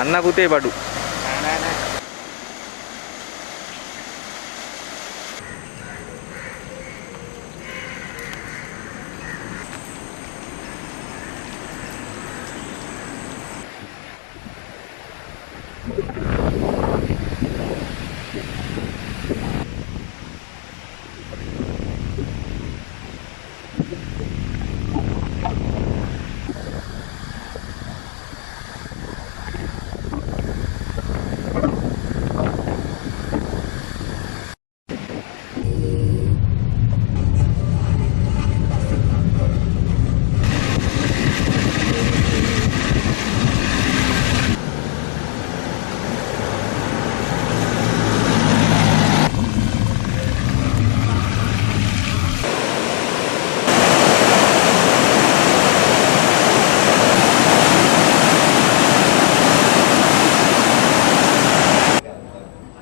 අන්න පුතේ බඩු.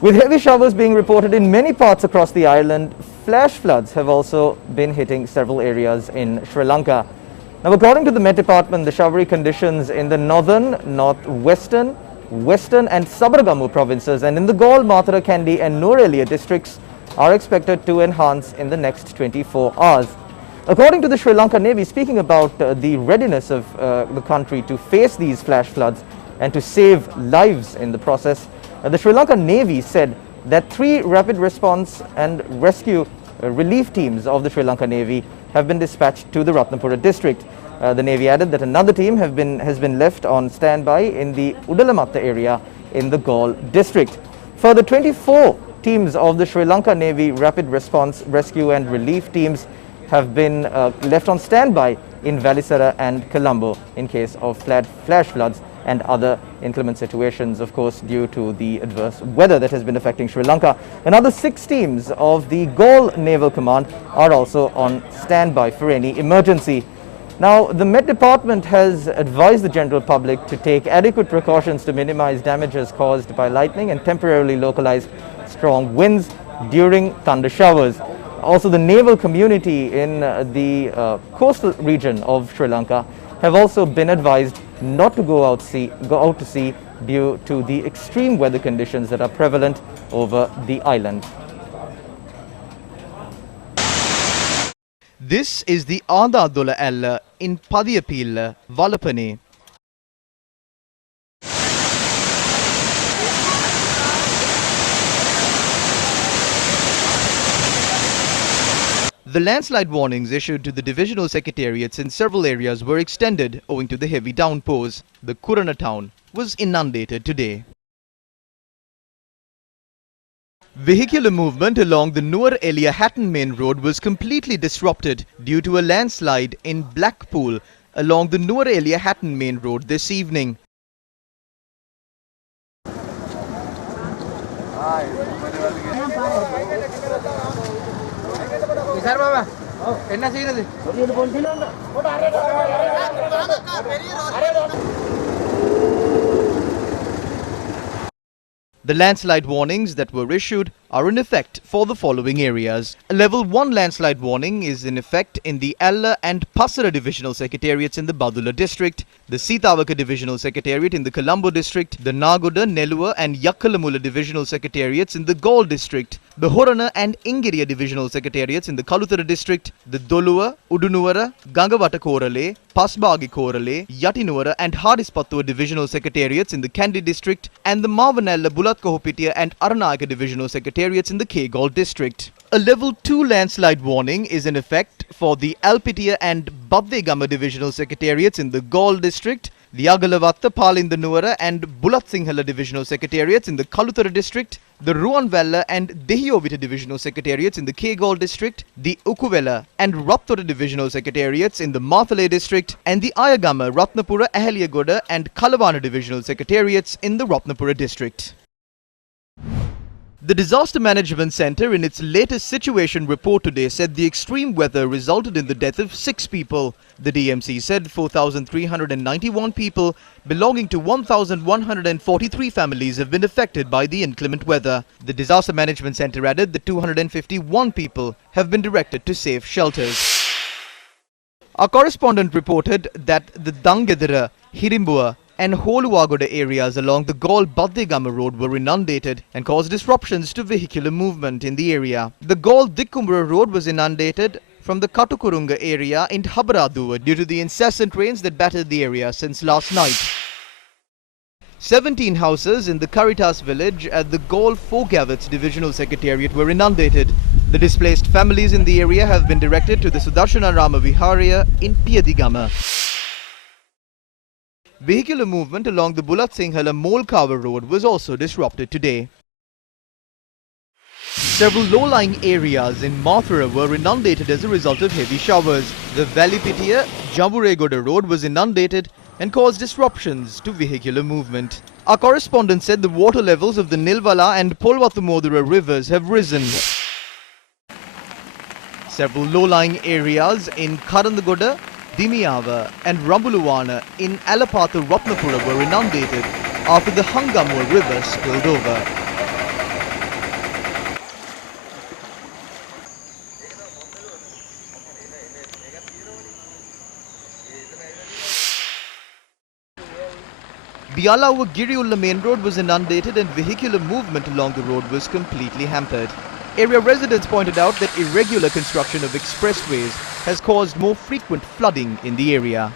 With heavy showers being reported in many parts across the island, flash floods have also been hitting several areas in Sri Lanka. Now, according to the Met Department, the showery conditions in the northern, northwestern, western and Sabaragamu provinces and in the Galle, Mathura, Kandy and Nuwara districts are expected to enhance in the next 24 hours. According to the Sri Lanka Navy, speaking about the readiness of the country to face these flash floods and to save lives in the process, the Sri Lanka Navy said that 3 rapid response and rescue relief teams of the Sri Lanka Navy have been dispatched to the Ratnapura district. The Navy added that another team has been left on standby in the Udalamatta area in the Galle district. Further, 24 teams of the Sri Lanka Navy rapid response, rescue and relief teams have been left on standby in Valisara and Colombo in case of flash floods and other inclement situations, of course, due to the adverse weather that has been affecting Sri Lanka. Another 6 teams of the Galle Naval Command are also on standby for any emergency. Now, the Met Department has advised the general public to take adequate precautions to minimize damages caused by lightning and temporarily localized strong winds during thunder showers. Also, the naval community in the coastal region of Sri Lanka have also been advised not to go out to sea due to the extreme weather conditions that are prevalent over the island. This is the Adadola Ella in Padiyapilla, Valapane. The landslide warnings issued to the divisional secretariats in several areas were extended owing to the heavy downpours. The Kurana town was inundated today. Vehicular movement along the Nuwara Hatton Main Road was completely disrupted due to a landslide in Blackpool along the Nuwara Hatton Main Road this evening. The landslide warnings that were issued are in effect for the following areas. A level 1 landslide warning is in effect in the Alla and Passara divisional secretariats in the Badula district, the Sitawaka divisional secretariat in the Colombo district, the Nagoda, Nelua and Yakkalamula divisional secretariats in the Galle district, the Horana and Ingiriya divisional secretariats in the Kalutara district, the Doluwa, Udunuwara, Gangawata Korale, Pasbagi Korale, Yatinuwara and Hadispattuwa divisional secretariats in the Kandy district, and the Mavanella, Bulatkohopitiya and Aranayaka divisional secretariats in the Galle district. A level 2 landslide warning is in effect for the Alpitiya and Baddegama divisional secretariats in the Galle district, the Agalavatta, Palindanuwara and Bulatsinhala divisional secretariats in the Kalutara district, the Ruanvella and Dehiyovita divisional secretariats in the Galle district, the Ukuvela and Raptora divisional secretariats in the Mathale district, and the Ayagama, Ratnapura, Ahaliyagoda and Kalavana divisional secretariats in the Ratnapura district. The Disaster Management Centre in its latest situation report today said the extreme weather resulted in the death of 6 people. The DMC said 4,391 people belonging to 1,143 families have been affected by the inclement weather. The Disaster Management Centre added that 251 people have been directed to safe shelters. Our correspondent reported that the Dangedara, Hirimbua, and Holuwagoda areas along the Gaul-Baddegama road were inundated and caused disruptions to vehicular movement in the area. The Gaul-Dikkumbura road was inundated from the Katukurunga area in Habaraduwa due to the incessant rains that battered the area since last night. 17 houses in the Caritas village at the Gaul Fogavits Divisional Secretariat were inundated. The displaced families in the area have been directed to the Sudarshana Rama Viharya in Piyadigama. Vehicular movement along the Bulat Singhala Molkawa road was also disrupted today. Several low-lying areas in Mathura were inundated as a result of heavy showers. The Vallipitiya Jamburegoda road was inundated and caused disruptions to vehicular movement. Our correspondent said the water levels of the Nilvala and Polvathumodura rivers have risen. Several low-lying areas in Karandagoda, Dimiyava and Rambuluwana in Alapathu Ratnapura were inundated after the Hangamur river spilled over. Bialawa Giriulla main road was inundated and vehicular movement along the road was completely hampered. Area residents pointed out that irregular construction of expressways has caused more frequent flooding in the area.